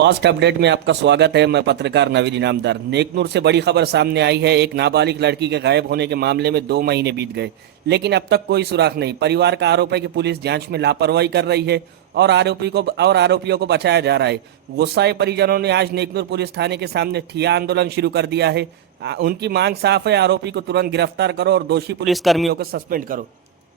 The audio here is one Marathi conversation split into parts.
फास्ट अपडेट में आपका स्वागत है। मैं पत्रकार नवीद इनामदार। नेकनूर से बड़ी खबर सामने आई है। एक नाबालिग लड़की के गायब होने के मामले में 2 महीने बीत गए, लेकिन अब तक कोई सुराग नहीं। परिवार का आरोप है कि पुलिस जांच में लापरवाही कर रही है और आरोपियों को बचाया जा रहा है। गुस्साए परिजनों ने आज नेकनूर पुलिस थाने के सामने ठिया आंदोलन शुरू कर दिया है। उनकी मांग साफ है, आरोपी को तुरंत गिरफ्तार करो और दोषी पुलिस कर्मियों को सस्पेंड करो।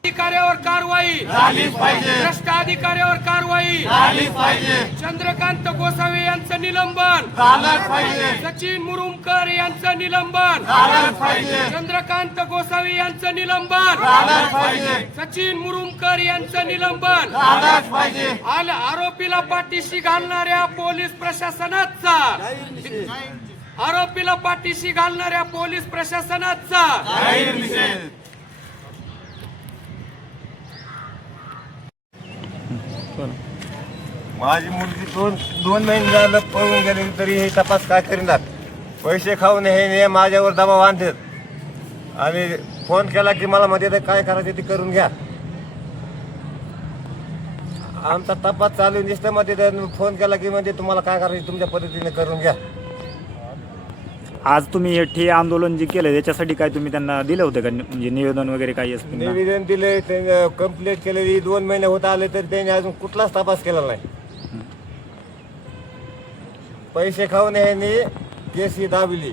अधिकाऱ्यावर कारवाई झालीच पाहिजे। भ्रष्ट अधिकाऱ्यावर कारवाई झालीच पाहिजे। चंद्रकांत गोसावी यांचं निलंबन झालंच पाहिजे। सचिन मुरुमकर यांचं निलंबन झालंच पाहिजे। चंद्रकांत गोसावी यांचं निलंबन झालंच पाहिजे। सचिन मुरुमकर यांचं निलंबन झालंच पाहिजे। आरोपीला पाठीशी घालणाऱ्या पोलीस प्रशासनाचा जाहीर निषेध। माझी मुलगी दोन महिने झालं पळून गेली, तरी हे तपास काय करीनात। पैसे खाऊन हे माझ्यावर दबाव आणतात आणि फोन केला की मला मध्ये काय करायचं ते करून घ्या। आमचा तपास चालू नुसतं मध्ये फोन केला की म्हणजे तुम्हाला काय करायचं तुमच्या पद्धतीने करून घ्या। आज तुम्ही हे ठिय्या आंदोलन जे केलं त्याच्यासाठी काय तुम्ही त्यांना दिलं होतं का, म्हणजे निवेदन वगैरे काही असतं? निवेदन दिले, कंप्लेंट केलेली, 2 महिने होत आले तरी त्यांनी अजून कुठलाच तपास केला नाही। पैसे खाऊन ह्यांनी केस ही दाबली।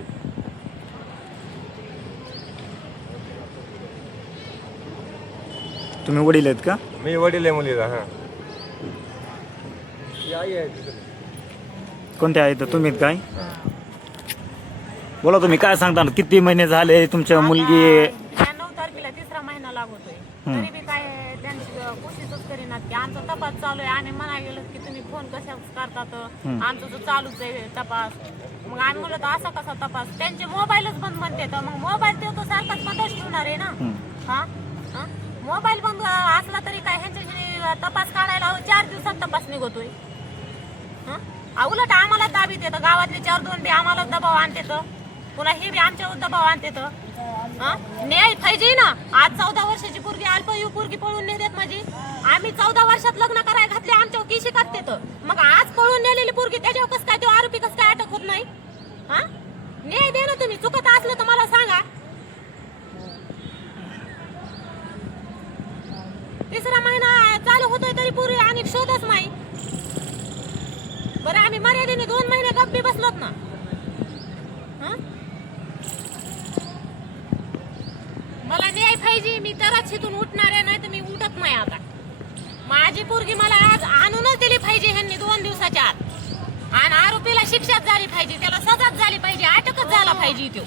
तुम्ही वडील आहेत का? मी वडील आहे मुलीला। हा, कोणते आहेत तुम्ही काय? बोला, तुम्ही काय सांगता? किती महिने झाले तुमच्या मुलगी? 9 तारखेला 3रा महिना लागतोय, तरी बी काय त्यांची कोशिशच करीनात की आमचा तपास चालू आहे। आणि म्हणा गेलं की तुम्ही फोन कशा करतात, आमचं तर चालूच आहे तपास। मग आम्ही म्हणलं तर असा कसा तपास? त्यांचे मोबाईलच बंद म्हणते, तर मग मोबाईल ते तो सारखाच बंदच ठेवणार आहे ना। हा, मोबाईल बंद असला तरी काय ह्यांच्या तपास काढायला 4 दिवसात तपास निघतोय। उलट आम्हाला दाबीत येतं, गावातले 4-2 बी आम्हाला दबाव आणते, तर पुन्हा हे बी आमच्यावर दबाव आणते। तर न्याय पाहिजे ना। आज 14 वर्षाची पोरगी, अल्पवयीन पोरगी पळून नेतात माझी। आम्ही 14 वर्षात लग्न करायला घातले, आमच्यावर केशी काढते। तर मग आज पळून नेलेली पोरगी त्याच्यावर कसं काय, तो आरोपी कसं काय अटक होत नाही? न्याय दे ना तुम्ही। चुकत असलं तर मला सांगा। 3रा महिना चालू होतोय तरी पोरी आणि शोधच नाही। बरं, आम्ही मर्यादेने 2 महिने गप्पी बसलोत ना। मला न्याय पाहिजे, मी तरच इथून उठणार आहे, नाही तर मी उठत नाही आता। माझी पोरगी मला आज आणूनच दिली पाहिजे ह्यांनी 2 दिवसाच्या आत। आणि आरोपीला शिक्षाच झाली पाहिजे, त्याला सजाच झाली पाहिजे, अटकच झाला पाहिजे तो।